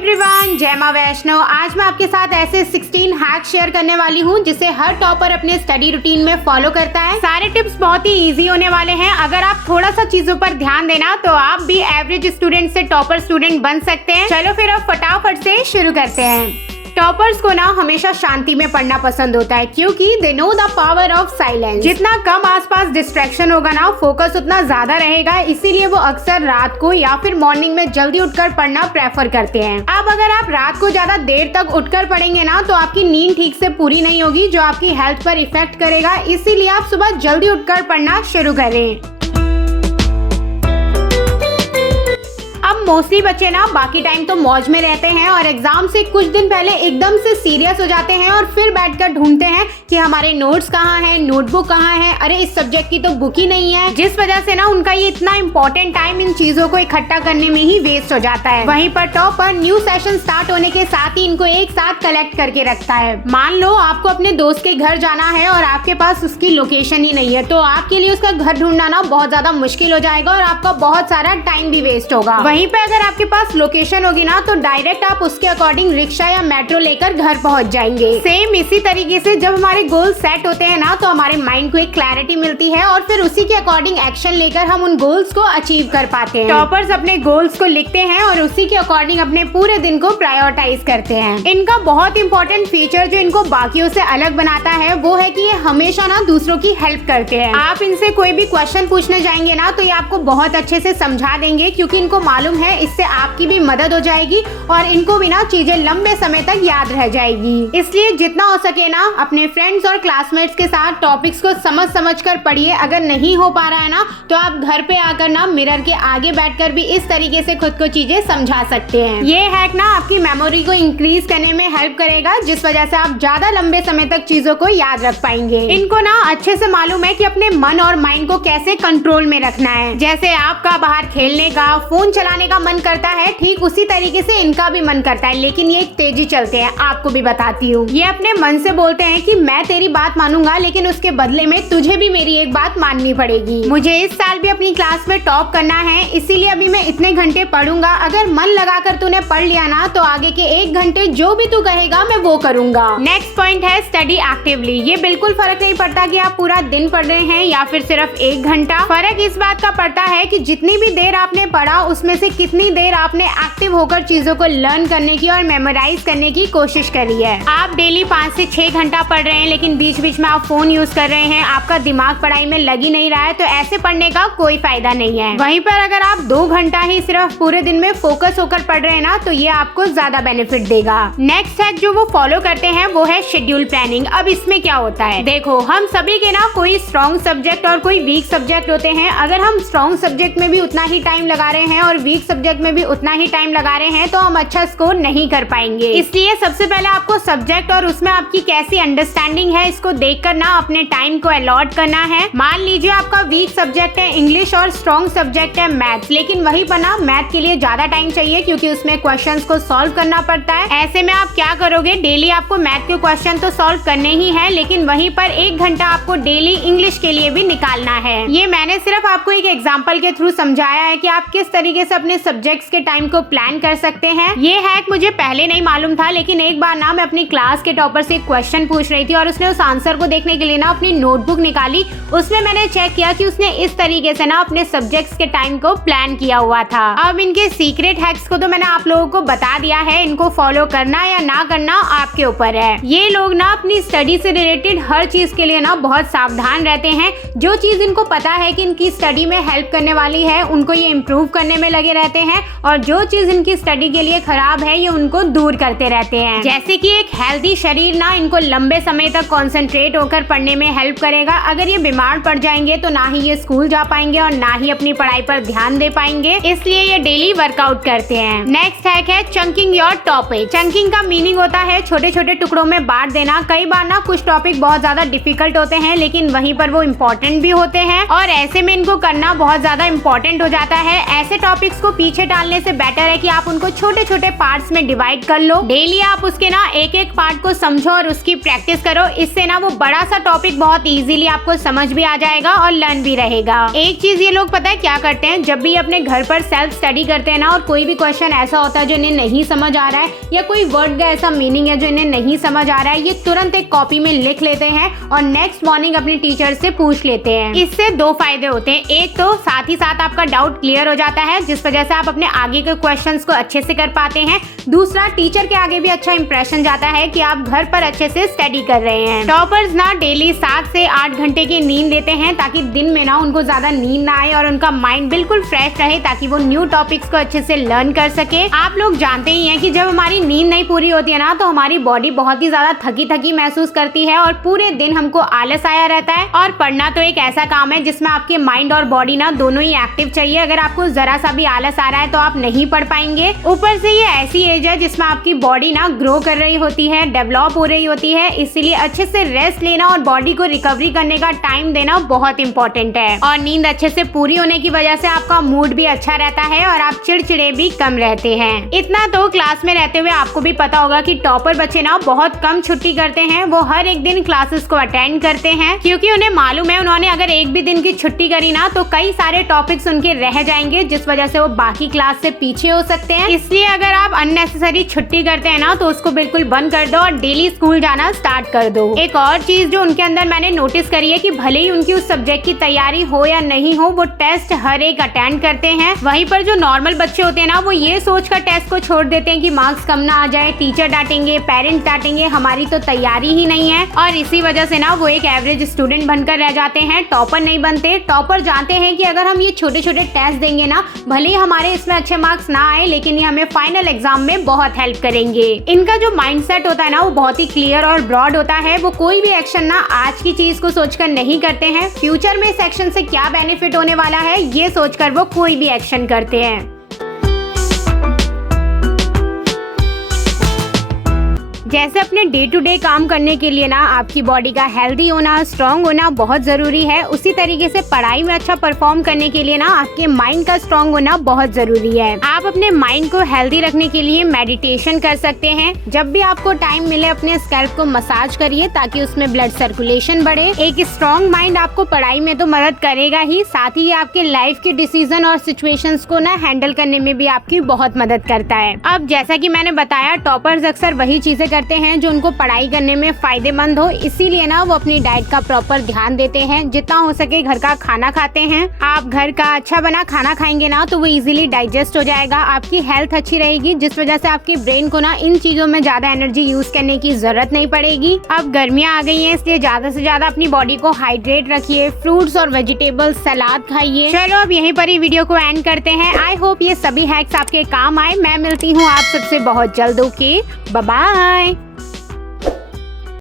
Everyone, जय मां वैष्णो। आज मैं आपके साथ ऐसे 16 हैक शेयर करने वाली हूं जिसे हर टॉपर अपने स्टडी रूटीन में फॉलो करता है। सारे टिप्स बहुत ही इजी होने वाले हैं। अगर आप थोड़ा सा चीजों पर ध्यान देना तो आप भी एवरेज स्टूडेंट से टॉपर स्टूडेंट बन सकते हैं। चलो फिर अब फटाफट से शुरू करते हैं। टॉपर्स को ना हमेशा शांति में पढ़ना पसंद होता है क्योंकि they know the power of silence. जितना कम आसपास डिस्ट्रैक्शन होगा ना, फोकस उतना ज्यादा रहेगा। इसीलिए वो अक्सर रात को या फिर मॉर्निंग में जल्दी उठकर पढ़ना प्रेफर करते हैं। अब अगर आप रात को ज्यादा देर तक उठकर पढ़ेंगे ना तो आपकी नींद ठीक से पूरी नहीं होगी, जो आपकी हेल्थ पर इफेक्ट करेगा। इसीलिए आप सुबह जल्दी उठकर पढ़ना शुरू करें। अब मोस्टली बच्चे ना बाकी टाइम तो मौज में रहते हैं और एग्जाम से कुछ दिन पहले एकदम से सीरियस हो जाते हैं और फिर बैठकर ढूंढते हैं कि हमारे नोट्स कहाँ हैं, नोटबुक कहाँ है, अरे इस सब्जेक्ट की तो बुक ही नहीं है। जिस वजह से ना उनका ये इतना इम्पोर्टेंट टाइम इन चीजों को इकट्ठा करने में ही वेस्ट हो जाता है। वहीं पर टॉपर न्यू सेशन स्टार्ट होने के साथ ही इनको एक साथ कलेक्ट करके रखता है। मान लो आपको अपने दोस्त के घर जाना है और आपके पास उसकी लोकेशन ही नहीं है, तो आपके लिए उसका घर ढूंढना ना बहुत ज्यादा मुश्किल हो जाएगा और आपका बहुत सारा टाइम भी वेस्ट होगा। वहीं पे अगर आपके पास लोकेशन होगी ना तो डायरेक्ट आप उसके अकॉर्डिंग रिक्शा या मेट्रो लेकर घर पहुंच जाएंगे। सेम इसी तरीके से जब हमारे गोल सेट होते हैं ना तो हमारे माइंड को एक क्लैरिटी मिलती है और फिर उसी के अकॉर्डिंग एक्शन लेकर हम उन गोल्स को अचीव कर पाते हैं। टॉपर्स अपने गोल्स को लिखते हैं और उसी के अकॉर्डिंग अपने पूरे दिन को प्रायोरिटाइज करते हैं। इनका बहुत इंपॉर्टेंट फीचर जो इनको बाकियों से अलग बनाता है वो है कि ये हमेशा ना दूसरों की हेल्प करते हैं। आप इनसे कोई भी क्वेश्चन पूछने जाएंगे ना तो ये आपको बहुत अच्छे से समझा देंगे क्योंकि इनको मालूम है इससे आपकी भी मदद हो जाएगी और इनको भी ना चीजें लंबे समय तक याद रह जाएगी। इसलिए जितना हो सके ना अपने फ्रेंड्स और क्लासमेट्स के साथ टॉपिक्स को समझ कर पढ़िए। अगर नहीं हो पा रहा है ना तो आप घर पे आकर ना मिरर के आगे बैठकर भी इस तरीके से खुद को चीजें समझा सकते हैं। ये हैक ना आपकी मेमोरी को इंक्रीज करने में हेल्प करेगा, जिस वजह से आप ज्यादा लंबे समय तक चीजों को याद रख पाएंगे। इनको ना अच्छे से मालूम है कि अपने मन और माइंड को कैसे कंट्रोल में रखना है। जैसे आपका बाहर खेलने का, फोन चलाने का मन करता है, ठीक उसी तरीके से इनका भी मन करता है, लेकिन ये एक तेजी चलते हैं। आपको भी बताती हूँ, ये अपने मन से बोलते हैं कि मैं तेरी बात मानूंगा लेकिन उसके बदले में तुझे भी मेरी एक बात माननी पड़ेगी। मुझे इस साल भी अपनी क्लास में टॉप करना है, इसीलिए अभी मैं इतने घंटे पढ़ूंगा। अगर मन लगाकर तूने पढ़ लिया ना तो आगे के 1 घंटे जो भी तू कहेगा मैं वो करूंगा। नेक्स्ट पॉइंट है स्टडी एक्टिवली। ये बिल्कुल फर्क नहीं पड़ता कि आप पूरा दिन पढ़ रहे हैं या फिर सिर्फ 1 घंटा। फर्क इस बात का पड़ता है कि जितनी भी देर आपने पढ़ा उसमें से कितनी देर आपने एक्टिव होकर चीजों को लर्न करने की और मेमोराइज करने की कोशिश करी है। आप डेली 5 से 6 घंटा पढ़ रहे हैं लेकिन बीच बीच में आप फोन यूज कर रहे हैं, आपका दिमाग पढ़ाई में लग ही नहीं रहा है, तो ऐसे पढ़ने का कोई फायदा नहीं है। वहीं पर अगर आप 2 घंटा ही सिर्फ पूरे दिन में फोकस होकर पढ़ रहे हैं ना तो ये आपको ज्यादा बेनिफिट देगा। नेक्स्ट हैक जो वो फॉलो करते हैं वो है शेड्यूल प्लानिंग। अब इसमें क्या होता है, देखो हम सभी के ना कोई स्ट्रॉन्ग सब्जेक्ट और कोई वीक सब्जेक्ट होते हैं। अगर हम स्ट्रॉन्ग सब्जेक्ट में भी उतना ही टाइम लगा रहे हैं और वीक सब्जेक्ट में भी उतना ही टाइम लगा रहे हैं तो हम अच्छा स्कोर नहीं कर पाएंगे। इसलिए सबसे पहले आपको सब्जेक्ट और उसमें आपकी कैसी अंडरस्टैंडिंग है इसको देखकर ना अपने टाइम को अलॉट करना है। मान लीजिए आपका वीक सब्जेक्ट है इंग्लिश और स्ट्रॉन्ग सब्जेक्ट है मैथ्स, लेकिन वहीं पर ना मैथ के लिए ज्यादा टाइम चाहिए क्योंकि उसमें क्वेश्चंस को सॉल्व करना पड़ता है। ऐसे में आप क्या करोगे, डेली आपको मैथ के क्वेश्चन तो सॉल्व करने ही है, लेकिन वहीं पर 1 घंटा आपको डेली इंग्लिश के लिए भी निकालना है। ये मैंने सिर्फ आपको एक एग्जाम्पल के थ्रू समझाया है कि आप किस तरीके से अपने सब्जेक्ट्स के टाइम को प्लान कर सकते हैं। ये हैक मुझे पहले नहीं मालूम था, लेकिन एक बार ना मैं अपनी क्लास के टॉपर से एक क्वेश्चन पूछ रही थी और उसने उस आंसर को देखने के लिए ना अपनी नोटबुक निकाली। उसमें मैंने चेक किया कि उसने इस तरीके से ना अपने सब्जेक्ट्स के टाइम को प्लान किया हुआ था। अब इनके सीक्रेट हैक्स को तो मैंने आप लोगों को बता दिया है, इनको फॉलो करना या ना करना आपके ऊपर है। ये लोग ना अपनी स्टडी से रिलेटेड हर चीज के लिए ना बहुत सावधान रहते हैं। जो चीज इनको पता है कि इनकी स्टडी में हेल्प करने वाली है उनको ये इम्प्रूव करने में लगे रहते हैं, और जो चीज इनकी स्टडी के लिए खराब है ये उनको दूर करते रहते हैं। जैसे कि एक हेल्दी शरीर ना इनको लंबे समय तक कंसंट्रेट होकर पढ़ने में हेल्प करेगा। अगर ये बीमार पड़ जाएंगे तो ना ही ये स्कूल जा पाएंगे और ना ही अपनी पढ़ाई पर ध्यान दे पाएंगे, इसलिए ये डेली वर्कआउट करते हैं। नेक्स्ट हैक है चंकिंग योर टॉपिक। चंकिंग का मीनिंग होता है छोटे छोटे टुकड़ों में बांट देना। कई बार ना कुछ टॉपिक बहुत ज्यादा डिफिकल्ट होते हैं लेकिन वहीं पर वो इम्पोर्टेंट भी होते हैं और ऐसे में इनको करना बहुत ज्यादा इम्पोर्टेंट हो जाता है। ऐसे टॉपिक्स को पीछे डालने से बेटर है कि आप उनको छोटे छोटे पार्ट्स में डिवाइड कर लो। डेली आप उसके ना एक एक पार्ट को समझो और उसकी प्रैक्टिस करो। इससे ना वो बड़ा सा टॉपिक बहुत इजीली आपको समझ भी आ जाएगा और लर्न भी रहेगा। एक चीज ये लोग पता है क्या करते हैं, जब भी अपने घर पर सेल्फ स्टडी करते हैं ना और कोई भी क्वेश्चन ऐसा होता है जो इन्हें नहीं समझ आ रहा है या कोई वर्ड का ऐसा मीनिंग है जो इन्हें नहीं समझ आ रहा है, ये तुरंत एक कॉपी में लिख लेते हैं और नेक्स्ट मॉर्निंग अपने टीचर से पूछ लेते हैं। इससे दो फायदे होते हैं, एक तो साथ ही साथ आपका डाउट क्लियर हो जाता है जिस वजह से आप अपने आगे के क्वेश्चंस को अच्छे से कर पाते हैं। दूसरा, टीचर के आगे भी अच्छा इंप्रेशन जाता है कि आप घर पर अच्छे से स्टडी कर रहे हैं। टॉपर्स ना डेली 7 से 8 घंटे की नींद लेते हैं ताकि दिन में ना उनको ज्यादा नींद ना आए और उनका माइंड बिल्कुल फ्रेश रहे ताकि वो न्यू टॉपिक्स को अच्छे से लर्न कर सके। आप लोग जानते ही हैं कि जब हमारी नींद नहीं पूरी होती है ना तो हमारी बॉडी बहुत ही ज्यादा थकी थकी महसूस करती है और पूरे दिन हमको आलस आया रहता है। और पढ़ना तो एक ऐसा काम है जिसमें आपके माइंड और बॉडी ना दोनों ही एक्टिव चाहिए। अगर आपको जरा सा भी आलस आ रहा है तो आप नहीं पढ़ पाएंगे। ऊपर से ये ऐसी एज है जिसमें आपकी बॉडी ना ग्रो कर रही होती है, डेवलप हो रही होती है, इसीलिए अच्छे से रेस्ट लेना और बॉडी को रिकवरी करने का टाइम देना बहुत इंपॉर्टेंट है। और नींद अच्छे से पूरी होने की वजह से आपका मूड भी अच्छा रहता है और आप चिड़चिड़े भी कम रहते हैं। इतना तो क्लास में रहते हुए आपको भी पता होगा कि टॉपर बच्चे ना बहुत कम छुट्टी करते हैं। वो हर एक दिन क्लासेस को अटेंड करते हैं क्योंकि उन्हें मालूम है उन्होंने अगर एक भी दिन की छुट्टी करी ना तो कई सारे टॉपिक्स उनके रह जाएंगे जिस वजह से वो बाकी क्लास से पीछे हो सकते हैं। इसलिए अगर आप अननेसेसरी छुट्टी करते हैं ना तो उसको बिल्कुल बंद कर दो और डेली स्कूल जाना स्टार्ट कर दो। एक और चीज जो उनके अंदर मैंने नोटिस करी है कि भले ही उनकी उस सब्जेक्ट की तैयारी हो या नहीं हो, वो टेस्ट हर एक अटेंड करते हैं। वहीं पर जो नॉर्मल बच्चे होते हैं ना वो ये सोचकर टेस्ट को छोड़ देते हैं कि मार्क्स कम ना आ जाए, टीचर डांटेंगे, पेरेंट्स डांटेंगे, हमारी तो तैयारी ही नहीं है। और इसी वजह से ना वो एक एवरेज स्टूडेंट बनकर रह जाते हैं, टॉपर नहीं बनते। टॉपर जानते हैं कि अगर हम ये छोटे छोटे टेस्ट देंगे ना, भले ही हमारे इसमें अच्छे मार्क्स ना आए लेकिन ये हमें फाइनल एग्जाम में बहुत हेल्प करेंगे। इनका जो माइंडसेट होता है ना वो बहुत ही क्लियर और ब्रॉड होता है। वो कोई भी एक्शन ना आज की चीज को सोचकर नहीं करते हैं, फ्यूचर में इस एक्शन से क्या बेनिफिट होने वाला है ये सोचकर वो कोई भी एक्शन करते हैं। जैसे अपने डे टू डे काम करने के लिए ना आपकी बॉडी का हेल्दी होना, स्ट्रांग होना बहुत जरूरी है, उसी तरीके से पढ़ाई में अच्छा परफॉर्म करने के लिए ना आपके माइंड का स्ट्रांग होना बहुत जरूरी है। आप अपने माइंड को हेल्दी रखने के लिए मेडिटेशन कर सकते हैं। जब भी आपको टाइम मिले अपने स्कैल्प को मसाज करिए ताकि उसमें ब्लड सर्कुलेशन बढ़े। एक स्ट्रांग माइंड आपको पढ़ाई में तो मदद करेगा ही, साथ ही आपके लाइफ के डिसीजन और सिचुएशंस को ना हैंडल करने में भी आपकी बहुत मदद करता है। अब जैसा कि मैंने बताया, टॉपर्स अक्सर वही चीजें करते हैं जो उनको पढ़ाई करने में फायदेमंद हो, इसीलिए ना वो अपनी डाइट का प्रॉपर ध्यान देते हैं। जितना हो सके घर का खाना खाते हैं। आप घर का अच्छा बना खाना खाएंगे ना तो वो इजीली डाइजेस्ट हो जाएगा, आपकी हेल्थ अच्छी रहेगी जिस वजह से आपके ब्रेन को ना इन चीजों में ज्यादा एनर्जी यूज करने की जरूरत नहीं पड़ेगी। अब गर्मियाँ आ गई हैं इसलिए ज्यादा से ज्यादा अपनी बॉडी को हाइड्रेट रखिए, फ्रूट्स और वेजिटेबल्स सलाद खाइए। चलो अब यहीं पर ही वीडियो को एंड करते हैं। आई होप ये सभी हैक्स आपके काम आए। मैं मिलती हूँ आप सबसे बहुत जल्द। Okay, bye bye.